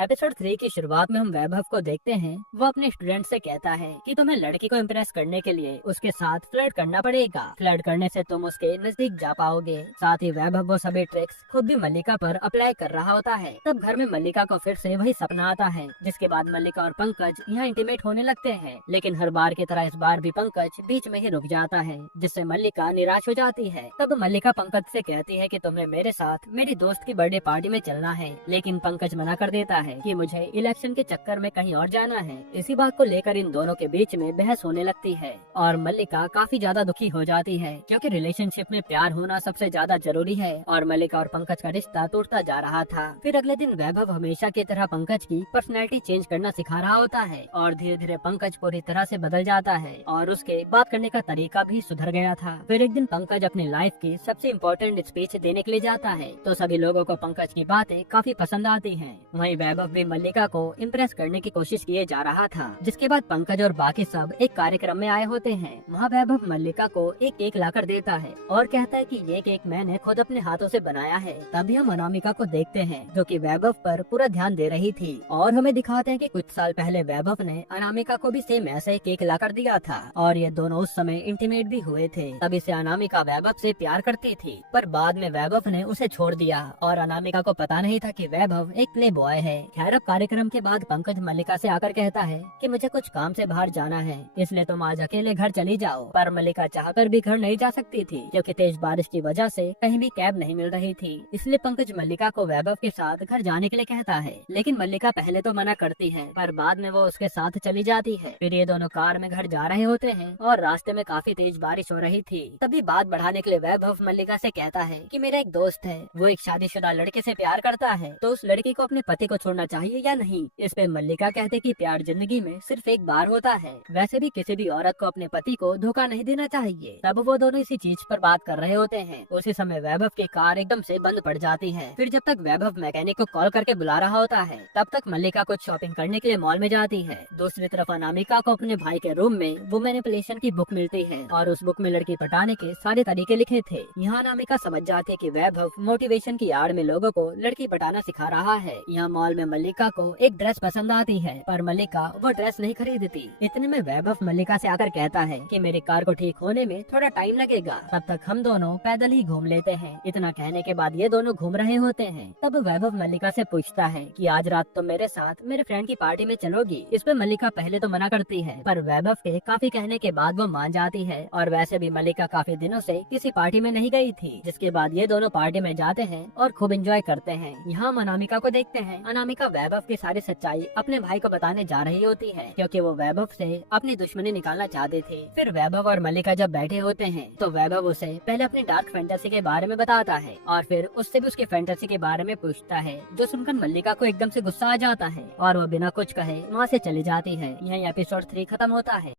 Episode 3 की शुरुआत में हम वैभव को देखते हैं। वो अपने स्टूडेंट से कहता है कि तुम्हें लड़की को इम्प्रेस करने के लिए उसके साथ फ्लर्ट करना पड़ेगा। फ्लर्ट करने से तुम उसके नजदीक जा पाओगे। साथ ही वैभव वो सभी ट्रिक्स खुद भी मल्लिका पर अप्लाई कर रहा होता है। तब घर में मल्लिका को फिर से वही सपना आता है, जिसके बाद मल्लिका और पंकज यहाँ इंटीमेट होने लगते हैं। लेकिन हर बार की तरह इस बार भी पंकज बीच में ही रुक जाता है, जिससे मल्लिका निराश हो जाती है। तब मल्लिका पंकज से कहती है कि तुम्हें मेरे साथ मेरी दोस्त की बर्थडे पार्टी में चलना है, लेकिन पंकज मना कर देता है कि मुझे इलेक्शन के चक्कर में कहीं और जाना है। इसी बात को लेकर इन दोनों के बीच में बहस होने लगती है और मल्लिका काफी ज्यादा दुखी हो जाती है, क्योंकि रिलेशनशिप में प्यार होना सबसे ज्यादा जरूरी है और मल्लिका और पंकज का रिश्ता टूटता जा रहा था। फिर अगले दिन वैभव हमेशा की तरह पंकज की पर्सनैलिटी चेंज करना सिखा रहा होता है और धीरे धीरे पंकज पूरी तरह से बदल जाता है और उसके बात करने का तरीका भी सुधर गया था। फिर एक दिन पंकज अपनी लाइफ की सबसे इम्पोर्टेंट स्पीच देने के लिए जाता है, तो सभी लोगों को पंकज की बातें काफी पसंद आती हैं। वहीं वैभव भी मल्लिका को इम्प्रेस करने की कोशिश किए जा रहा था। जिसके बाद पंकज और बाकी सब एक कार्यक्रम में आए होते हैं। वहाँ वैभव मल्लिका को एक केक लाकर देता है और कहता है कि ये केक मैंने खुद अपने हाथों से बनाया है। तभी हम अनामिका को देखते हैं, जो कि वैभव पर पूरा ध्यान दे रही थी और हमें दिखाते हैं कि कुछ साल पहले वैभव ने अनामिका को भी सेम ऐसे ही केक लाकर दिया था और ये दोनों उस समय इंटीमेट भी हुए थे। तभी से अनामिका वैभव से प्यार करती थी, पर बाद में वैभव ने उसे छोड़ दिया और अनामिका को पता नहीं था कि वैभव एक प्ले बॉय है। खैर, अब कार्यक्रम के बाद पंकज मल्लिका से आकर कहता है कि मुझे कुछ काम से बाहर जाना है, इसलिए तुम आज अकेले घर चली जाओ। पर मल्लिका चाहकर भी घर नहीं जा सकती थी, क्योंकि तेज बारिश की वजह से कहीं भी कैब नहीं मिल रही थी। इसलिए पंकज मल्लिका को वैभव के साथ घर जाने के लिए कहता है, लेकिन मल्लिका पहले तो मना करती है, पर बाद में वो उसके साथ चली जाती है। फिर ये दोनों कार में घर जा रहे होते हैं और रास्ते में काफी तेज बारिश हो रही थी। तभी बात बढ़ाने के लिए वैभव मल्लिका से कहता है कि मेरा एक दोस्त है, वो एक शादीशुदा लड़के से प्यार करता है, तो उस लड़की को अपने पति को छोड़ना चाहिए या नहीं। इस पे मल्लिका कहते कि प्यार जिंदगी में सिर्फ एक बार होता है, वैसे भी किसी भी औरत को अपने पति को धोखा नहीं देना चाहिए। तब वो दोनों इसी चीज पर बात कर रहे होते हैं। उसी समय वैभव की कार एकदम से बंद पड़ जाती है। फिर जब तक वैभव मैकेनिक को कॉल करके बुला रहा होता है, तब तक मल्लिका कुछ शॉपिंग करने के लिए मॉल में जाती है। दूसरी तरफ अनामिका को अपने भाई के रूम में वो मैनिपुलेशन की बुक मिलती है और उस बुक में लड़की पटाने के सारे तरीके लिखे थे। यहाँ अनामिका समझ जाती है कि वैभव मोटिवेशन की आड़ में लोगों को लड़की पटाना सिखा रहा है। यहाँ मॉल में मल्लिका को एक ड्रेस पसंद आती है, पर मल्लिका वो ड्रेस नहीं खरीदती। इतने में वैभव मल्लिका से आकर कहता है कि मेरी कार को ठीक होने में थोड़ा टाइम लगेगा, तब तक हम दोनों पैदल ही घूम लेते हैं। इतना कहने के बाद ये दोनों घूम रहे होते हैं। तब वैभव मल्लिका से पूछता है कि आज रात तुम मेरे साथ मेरे फ्रेंड की पार्टी में चलोगी। इस पे मल्लिका पहले तो मना करती है, पर वैभव के काफी कहने के बाद वो मान जाती है। और वैसे भी मल्लिका काफी दिनों से किसी पार्टी में नहीं गई थी। जिसके बाद ये दोनों पार्टी में जाते हैं और खूब एंजॉय करते हैं। यहाँ हम अनामिका को देखते हैं। अनामिका वैभव की सारी सच्चाई अपने भाई को बताने जा रही होती है, क्योंकि वो वैभव से अपनी दुश्मनी निकालना चाहते थे। फिर वैभव और मल्लिका जब बैठे होते हैं, तो वैभव उसे पहले अपनी डार्क फैंटेसी के बारे में बताता है और फिर उससे भी उसकी फैंटेसी के बारे में पूछता है, जो सुनकर मल्लिका को एकदम से गुस्सा आ जाता है और वो बिना कुछ कहे वहाँ से चली जाती है। यही एपिसोड 3 खत्म होता है।